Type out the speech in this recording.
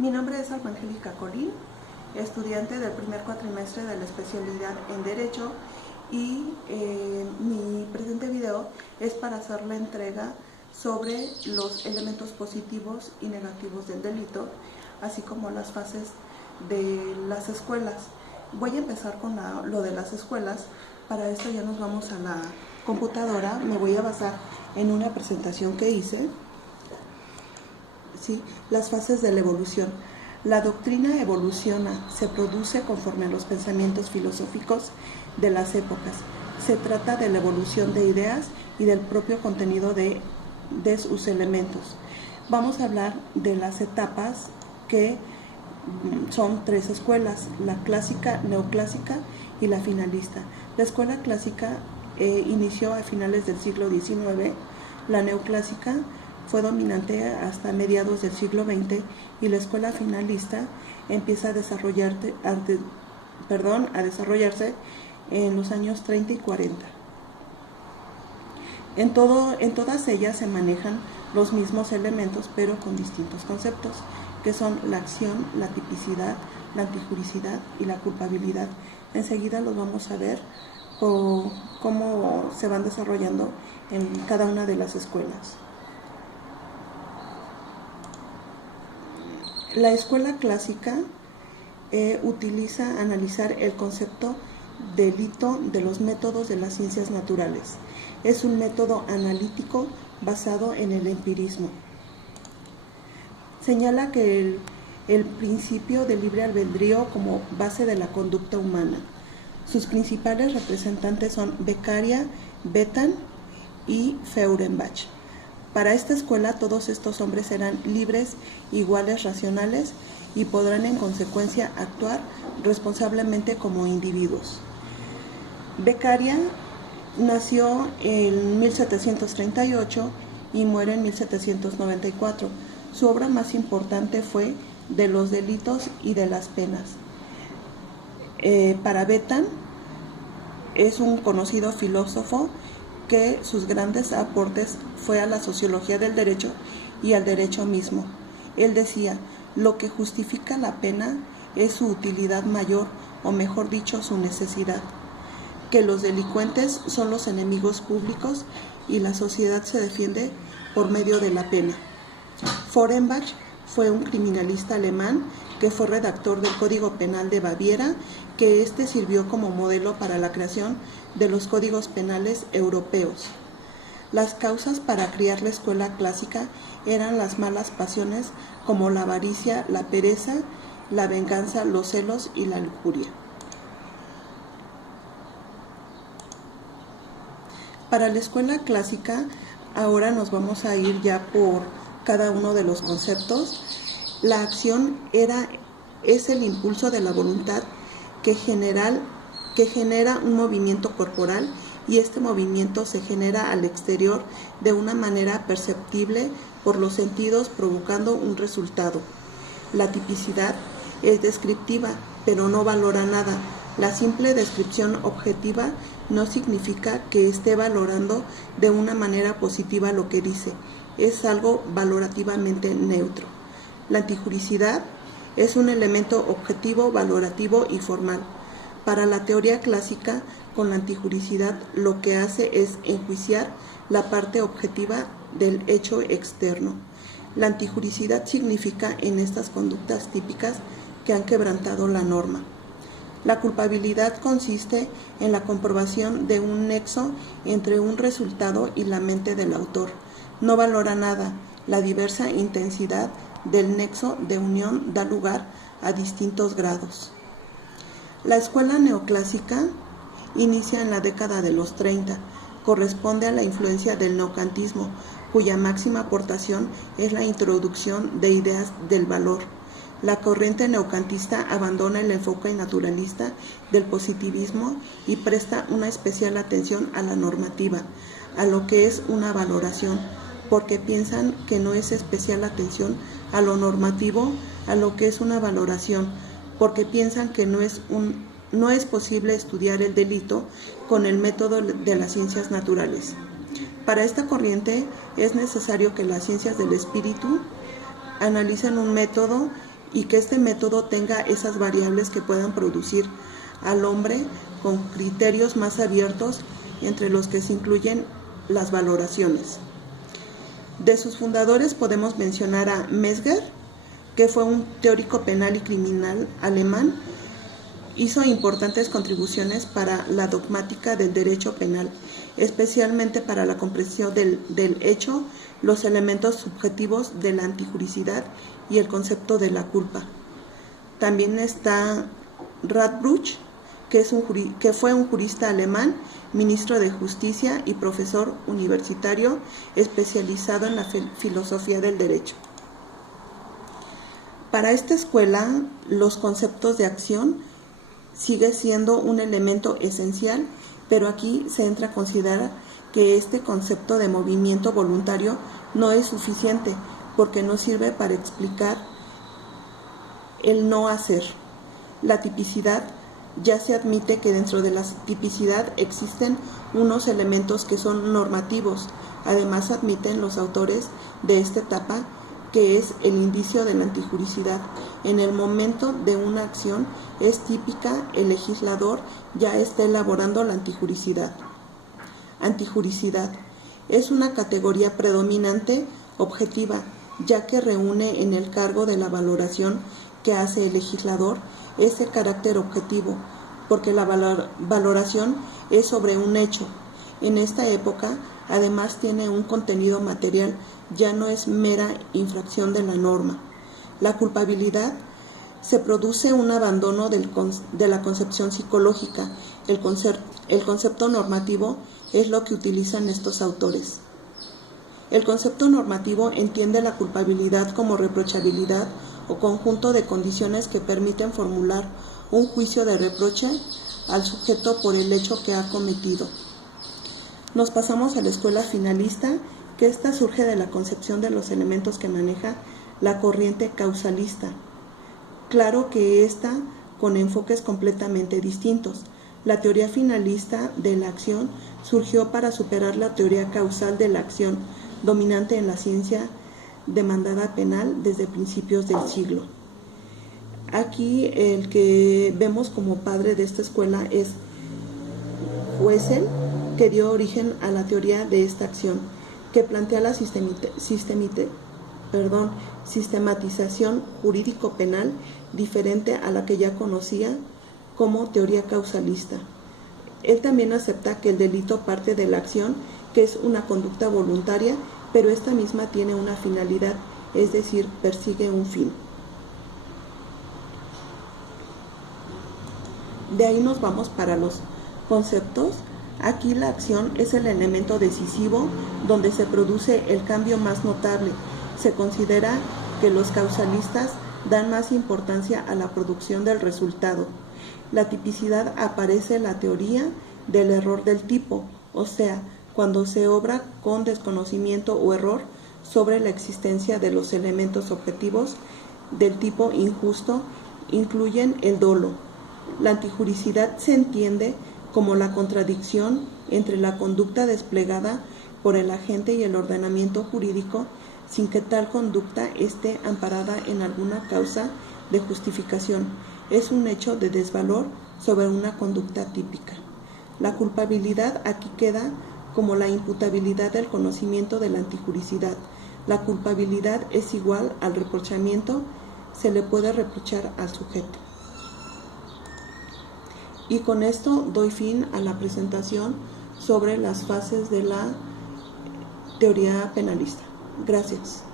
Mi nombre es Alma Angélica Colín, estudiante del primer cuatrimestre de la especialidad en Derecho, y mi presente video es para hacer la entrega sobre los elementos positivos y negativos del delito, así como las fases de las escuelas. Voy a empezar con lo de las escuelas. Para esto ya nos vamos a la computadora. Me voy a basar en una presentación que hice. ¿Sí? Las fases de la evolución. La doctrina evoluciona, se produce conforme a los pensamientos filosóficos de las épocas. Se trata de la evolución de ideas y del propio contenido de sus elementos. Vamos a hablar de las etapas, que son 3 escuelas: la clásica, neoclásica y la finalista. La escuela clásica inició a finales del siglo XIX, la neoclásica fue dominante hasta mediados del siglo XX y la escuela finalista empieza a desarrollarse en los años 30 y 40. En todas ellas se manejan los mismos elementos, pero con distintos conceptos, que son la acción, la tipicidad, la antijuricidad y la culpabilidad. Enseguida los vamos a ver cómo se van desarrollando en cada una de las escuelas. La escuela clásica utiliza analizar el concepto delito de los métodos de las ciencias naturales. Es un método analítico basado en el empirismo. Señala que el principio del libre albedrío como base de la conducta humana. Sus principales representantes son Beccaria, Bethan y Feuerbach. Para esta escuela, todos estos hombres serán libres, iguales, racionales y podrán en consecuencia actuar responsablemente como individuos. Beccaria nació en 1738 y muere en 1794. Su obra más importante fue De los delitos y de las penas. Para Bethan es un conocido filósofo que sus grandes aportes fue a la sociología del derecho y al derecho mismo. Él decía: lo que justifica la pena es su utilidad mayor, o mejor dicho, su necesidad, que los delincuentes son los enemigos públicos y la sociedad se defiende por medio de la pena. Feuerbach fue un criminalista alemán que fue redactor del Código Penal de Baviera, que sirvió como modelo para la creación de los códigos penales europeos. Las causas para criar la escuela clásica eran las malas pasiones como la avaricia, la pereza, la venganza, los celos y la lujuria. Para la escuela clásica, ahora nos vamos a ir ya por cada uno de los conceptos. La acción es el impulso de la voluntad que genera un movimiento corporal, y este movimiento se genera al exterior de una manera perceptible por los sentidos, provocando un resultado. La tipicidad es descriptiva, pero no valora nada. La simple descripción objetiva no significa que esté valorando de una manera positiva lo que dice. Es algo valorativamente neutro. La antijuricidad es un elemento objetivo, valorativo y formal. Para la teoría clásica, con la antijuricidad lo que hace es enjuiciar la parte objetiva del hecho externo. La antijuricidad significa en estas conductas típicas que han quebrantado la norma. La culpabilidad consiste en la comprobación de un nexo entre un resultado y la mente del autor. No valora nada. La diversa intensidad del nexo de unión da lugar a distintos grados. La escuela neoclásica inicia en la década de los 30. Corresponde a la influencia del neocantismo, cuya máxima aportación es la introducción de ideas del valor. La corriente neocantista abandona el enfoque naturalista del positivismo y presta una especial atención a la normativa, a lo que es una valoración, porque piensan que no es especial atención a lo normativo, a lo que es una valoración, porque piensan que no es posible estudiar el delito con el método de las ciencias naturales. Para esta corriente es necesario que las ciencias del espíritu analicen un método y que este método tenga esas variables que puedan producir al hombre con criterios más abiertos, entre los que se incluyen las valoraciones. De sus fundadores podemos mencionar a Mesger, que fue un teórico penal y criminal alemán. Hizo importantes contribuciones para la dogmática del derecho penal, especialmente para la comprensión del hecho, los elementos subjetivos de la antijuricidad y el concepto de la culpa. También está Radbruch, que fue un jurista alemán, ministro de Justicia y profesor universitario especializado en la filosofía del derecho. Para esta escuela, los conceptos de acción sigue siendo un elemento esencial, pero aquí se entra a considerar que este concepto de movimiento voluntario no es suficiente, porque no sirve para explicar el no hacer. La tipicidad, ya se admite que dentro de la tipicidad existen unos elementos que son normativos. Además, admiten los autores de esta etapa que es el indicio de la antijuricidad. En el momento de una acción es típica, el legislador ya está elaborando la antijuricidad. Antijuricidad es una categoría predominante objetiva, ya que reúne en el cargo de la valoración que hace el legislador ese carácter objetivo, porque la valoración es sobre un hecho. En esta época, además, tiene un contenido material, ya no es mera infracción de la norma. La culpabilidad se produce un abandono de la concepción psicológica. El concepto normativo es lo que utilizan estos autores. El concepto normativo entiende la culpabilidad como reprochabilidad o conjunto de condiciones que permiten formular un juicio de reproche al sujeto por el hecho que ha cometido. Nos pasamos a la escuela finalista, que esta surge de la concepción de los elementos que maneja la corriente causalista. Claro que esta con enfoques completamente distintos. La teoría finalista de la acción surgió para superar la teoría causal de la acción, dominante en la ciencia demandada penal desde principios del siglo. Aquí el que vemos como padre de esta escuela es Wessel, que dio origen a la teoría de esta acción, que plantea la sistematización jurídico-penal diferente a la que ya conocía como teoría causalista. Él también acepta que el delito parte de la acción, que es una conducta voluntaria, pero esta misma tiene una finalidad, es decir, persigue un fin. De ahí nos vamos para los conceptos. Aquí la acción es el elemento decisivo donde se produce el cambio más notable. Se considera que los causalistas dan más importancia a la producción del resultado. La tipicidad aparece en la teoría del error del tipo, o sea, cuando se obra con desconocimiento o error sobre la existencia de los elementos objetivos del tipo injusto, incluyen el dolo. La antijuricidad se entiende como la contradicción entre la conducta desplegada por el agente y el ordenamiento jurídico, sin que tal conducta esté amparada en alguna causa de justificación. Es un hecho de desvalor sobre una conducta típica. La culpabilidad aquí queda como la imputabilidad del conocimiento de la antijuricidad. La culpabilidad es igual al reprochamiento, se le puede reprochar al sujeto. Y con esto doy fin a la presentación sobre las fases de la teoría penalista. Gracias.